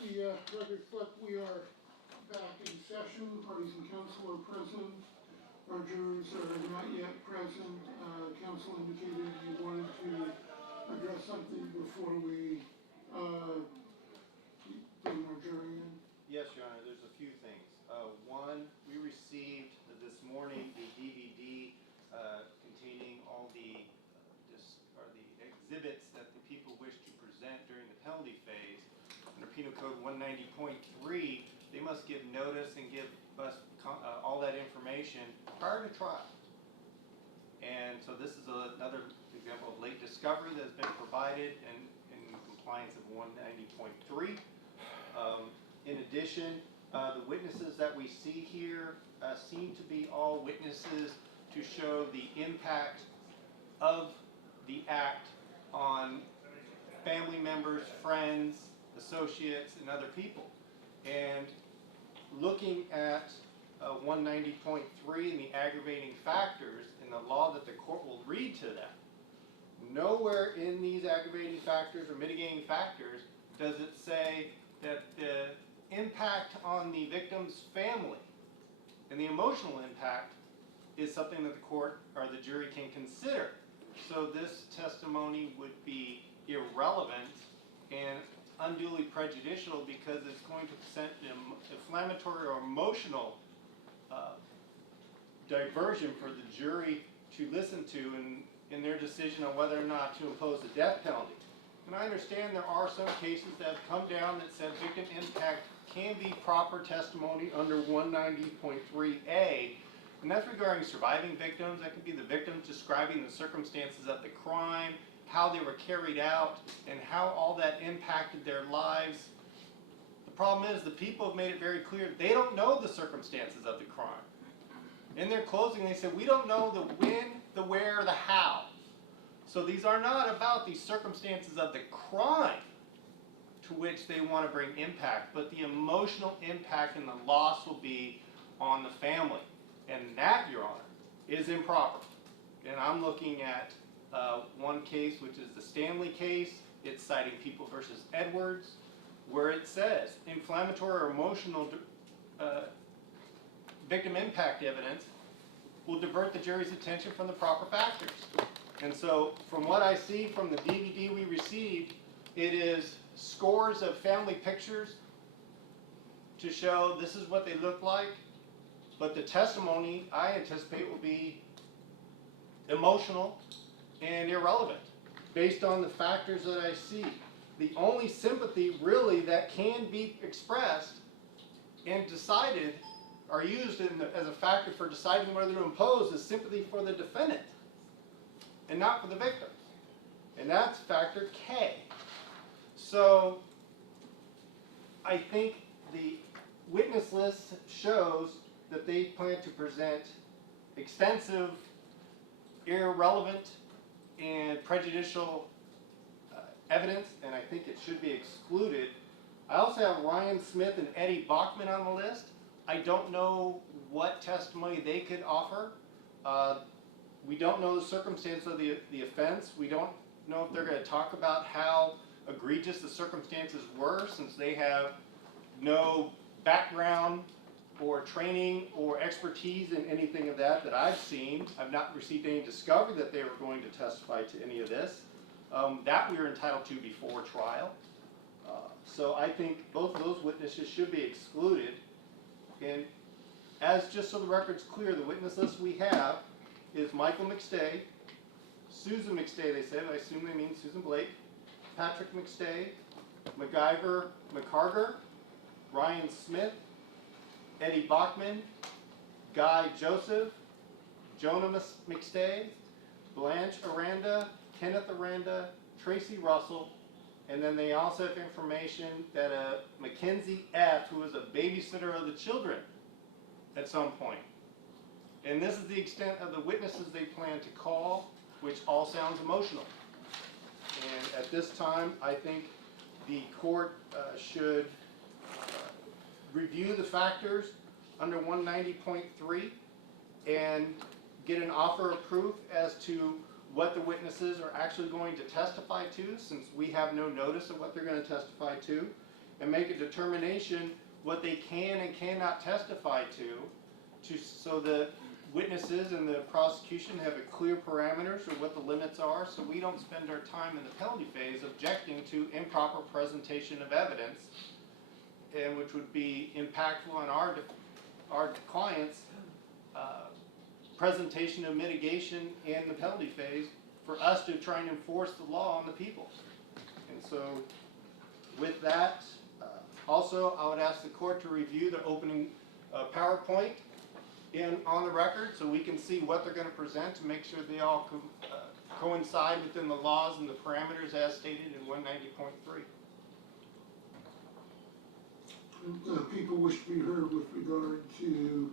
The record reflect we are back in session. Parties and counsel are present. Our jurors are not yet present. Counsel indicated you wanted to address something before we bring our jury in. Yes, Your Honor, there's a few things. One, we received this morning a DVD containing all the exhibits that the people wish to present during the penalty phase. Under Penal Code 190.3, they must give notice and give us all that information prior to trial. And so this is another example of late discovery that has been provided in compliance of 190.3. In addition, the witnesses that we see here seem to be all witnesses to show the impact of the act on family members, friends, associates, and other people. And looking at 190.3 and the aggravating factors in the law that the court will read to them, nowhere in these aggravating factors or mitigating factors does it say that the impact on the victim's family and the emotional impact is something that the court or the jury can consider. So this testimony would be irrelevant and unduly prejudicial because it's going to present an inflammatory or emotional diversion for the jury to listen to in their decision on whether or not to impose the death penalty. And I understand there are some cases that have come down that said victim impact can be proper testimony under 190.3a, and that's regarding surviving victims. That could be the victims describing the circumstances of the crime, how they were carried out, and how all that impacted their lives. The problem is the people have made it very clear they don't know the circumstances of the crime. In their closing, they said, we don't know the when, the where, the how. So these are not about the circumstances of the crime to which they want to bring impact, but the emotional impact and the loss will be on the family. And that, Your Honor, is improper. And I'm looking at one case, which is the Stanley case. It's citing People versus Edwards, where it says inflammatory or emotional victim impact evidence will divert the jury's attention from the proper factors. And so from what I see from the DVD we received, it is scores of family pictures to show this is what they look like. But the testimony, I anticipate, will be emotional and irrelevant based on the factors that I see. The only sympathy really that can be expressed and decided or used as a factor for deciding whether to impose is sympathy for the defendant and not for the victim. And that's factor K. So I think the witness list shows that they plan to present extensive, irrelevant, and prejudicial evidence, and I think it should be excluded. I also have Ryan Smith and Eddie Bachman on the list. I don't know what testimony they could offer. We don't know the circumstance of the offense. We don't know if they're going to talk about how egregious the circumstances were, since they have no background or training or expertise in anything of that I've seen. I've not received any discovery that they were going to testify to any of this. That we are entitled to before trial. So I think both of those witnesses should be excluded. And as just so the record's clear, the witness list we have is Michael McStay, Susan McStay, they said, I assume they mean Susan Blake, Patrick McStay, MacGyver McCarger, Ryan Smith, Eddie Bachman, Guy Joseph, Jonah McStay, Blanche Aranda, Kenneth Aranda, Tracy Russell, and then they also have information that Mackenzie F., who was a babysitter of the children at some point. And this is the extent of the witnesses they plan to call, which all sounds emotional. And at this time, I think the court should review the factors under 190.3 and get an offer of proof as to what the witnesses are actually going to testify to, since we have no notice of what they're going to testify to. and make a determination what they can and cannot testify to so the witnesses and the prosecution have a clear parameters of what the limits are, so we don't spend our time in the penalty phase objecting to improper presentation of evidence, and which would be impactful on our clients' presentation of mitigation in the penalty phase for us to try and enforce the law on the people. And so with that, also I would ask the court to review the opening PowerPoint on the record so we can see what they're going to present to make sure they all coincide within the laws and the parameters as stated in 190.3. People wish to be heard with regard to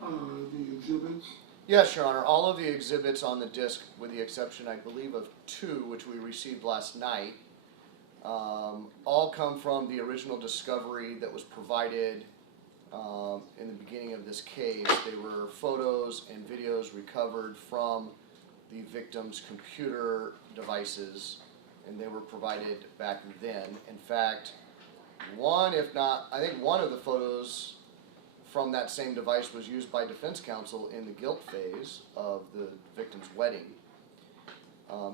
the exhibits. Yes, Your Honor. All of the exhibits on the disc, with the exception, I believe, of 2, which we received last night, all come from the original discovery that was provided in the beginning of this case. They were photos and videos recovered from the victim's computer devices, and they were provided back then. In fact, one, if not, I think one of the photos from that same device was used by defense counsel in the guilt phase of the victim's wedding.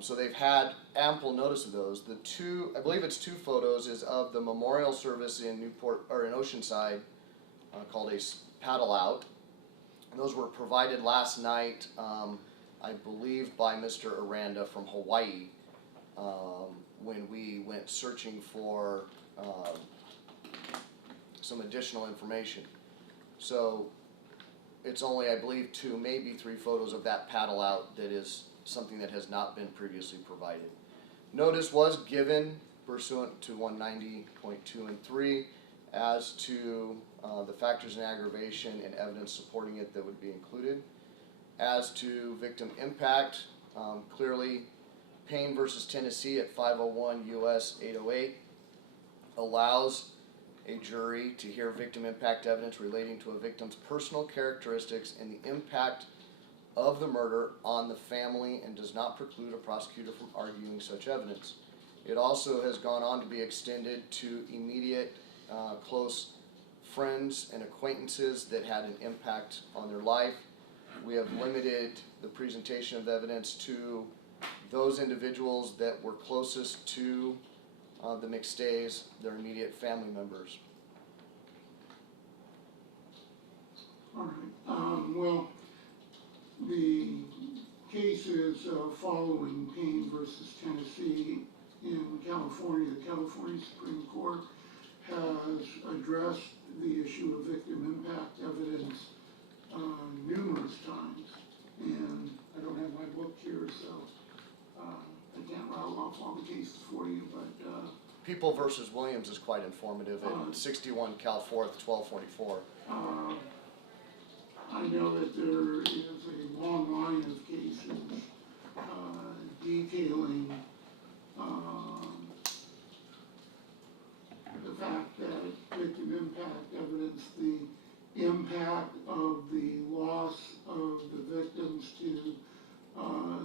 So they've had ample notice of those. The 2, I believe it's 2 photos, is of the memorial service in Newport, or in Oceanside, called a paddle out. And those were provided last night, I believe, by Mr. Aranda from Hawaii, when we went searching for some additional information. So it's only, I believe, 2, maybe 3 photos of that paddle out that is something that has not been previously provided. Notice was given pursuant to 190.2 and 3 as to the factors in aggravation and evidence supporting it that would be included. As to victim impact, clearly Payne versus Tennessee at 501 U.S. 808 allows a jury to hear victim impact evidence relating to a victim's personal characteristics and the impact of the murder on the family, and does not preclude a prosecutor from arguing such evidence. It also has gone on to be extended to immediate close friends and acquaintances that had an impact on their life. We have limited the presentation of evidence to those individuals that were closest to the McStays, their immediate family members. All right. Well, the case is following Payne versus Tennessee in California. The California Supreme Court has addressed the issue of victim impact evidence numerous times, and I don't have my book here, so I can't rattle off all the cases for you, but People versus Williams is quite informative at 61 Cal 4th 1244. I know that there is a long line of cases detailing the fact that victim impact evidence, the impact of the loss of the victims to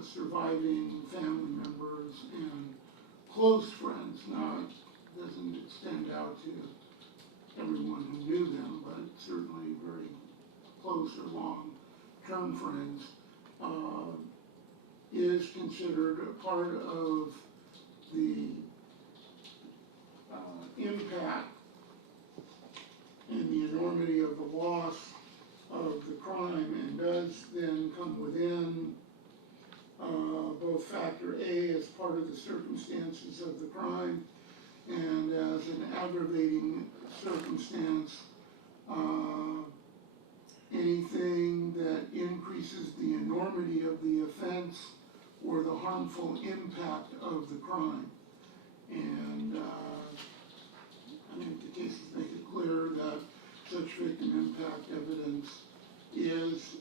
surviving family members and close friends. Now, it doesn't extend out to everyone who knew them, but certainly very close or long-term friends, is considered a part of the impact and the enormity of the loss of the crime, and does then come within both factor A as part of the circumstances of the crime, and as an aggravating circumstance, anything that increases the enormity of the offense or the harmful impact of the crime. And I think the cases make it clear that such victim impact evidence is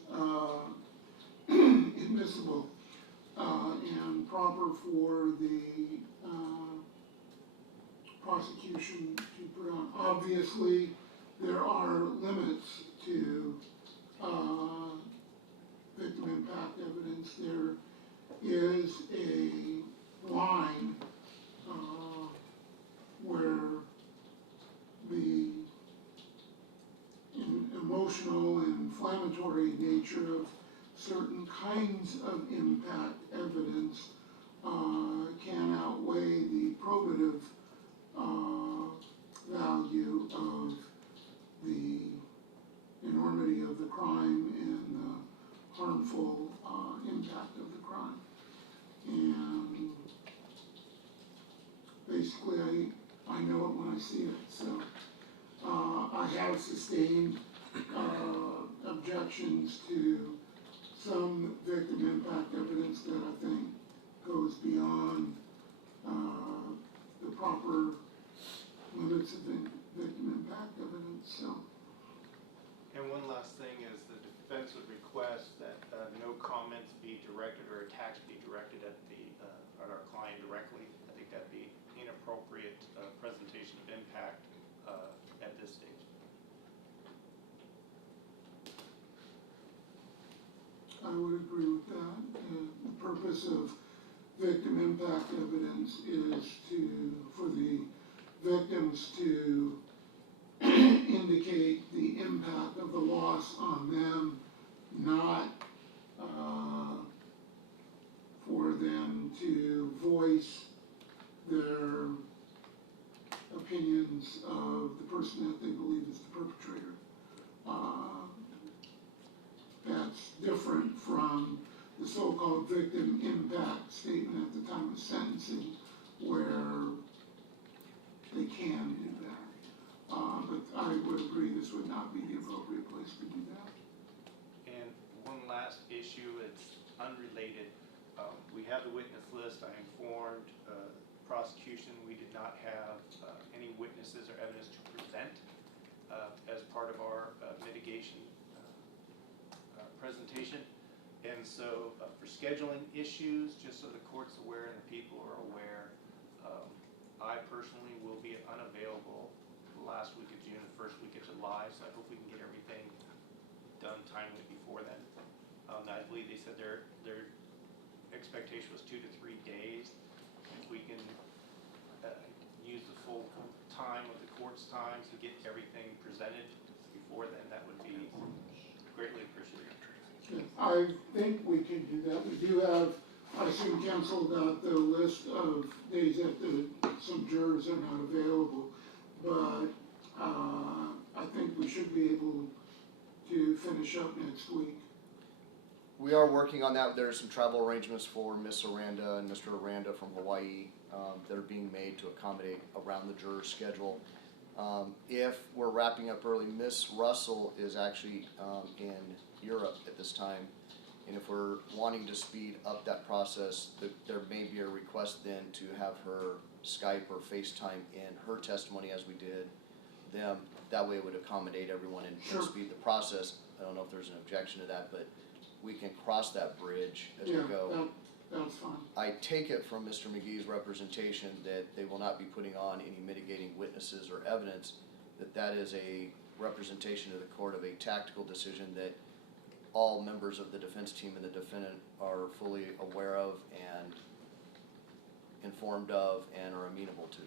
admissible and proper for the prosecution to put on. Obviously, there are limits to victim impact evidence. There is a line where nature of certain kinds of impact evidence can outweigh the probative value of the enormity of the crime and the harmful impact of the crime. And basically, I know it when I see it. So I have sustained objections to some victim impact evidence that I think goes beyond the proper limits of victim impact evidence. So. And one last thing is the defense would request that no comments be directed or attacks be directed at our client directly. I think that'd be inappropriate presentation of impact at this stage. I would agree with that. The purpose of victim impact evidence is for the victims to indicate the impact of the loss on them, not for them to voice their opinions of the person that they believe is the perpetrator. That's different from the so-called victim impact statement at the time of sentencing, where they can do that. But I would agree this would not be the appropriate place to do that. And one last issue, it's unrelated. We have the witness list. I informed prosecution we did not have any witnesses or evidence to present as part of our mitigation presentation. And so for scheduling issues, just so the court's aware and the people are aware, I personally will be unavailable the last week of June, the first week of July, so I hope we can get everything done timely before then. I believe they said their expectation was 2 to 3 days. If we can use the full time of the court's time to get everything presented before then, that would be greatly appreciated. I think we can do that. We do have, I assume council got the list of days that some jurors are not available, but I think we should be able to finish up next week. We are working on that. There are some travel arrangements for Miss Aranda and Mr. Aranda from Hawaii that are being made to accommodate around the juror's schedule. If we're wrapping up early, Miss Russell is actually in Europe at this time, and if we're wanting to speed up that process, there may be a request then to have her Skype or FaceTime in her testimony as we did them. That way it would accommodate everyone and Sure. speed the process. I don't know if there's an objection to that, but we can cross that bridge as we go. That's fine. I take it from Mr. McGee's representation that they will not be putting on any mitigating witnesses or evidence, that is a representation to the court of a tactical decision that all members of the defense team and the defendant are fully aware of and informed of and are amenable to.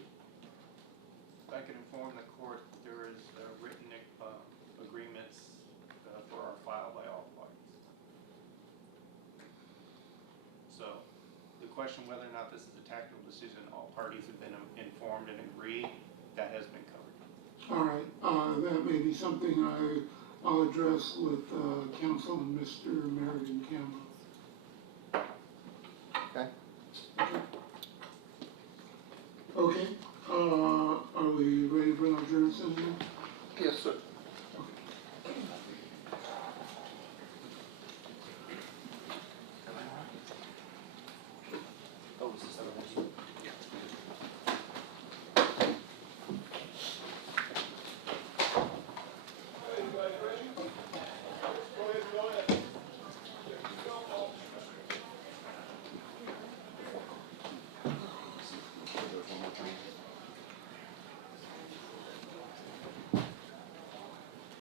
If I could inform the court, there is written agreements for our file by all parties. So the question whether or not this is a tactical decision, all parties have been informed and agreed, that has been covered. All right, that may be something I'll address with counsel and Mr. Merrigan Campbell. Okay? Okay,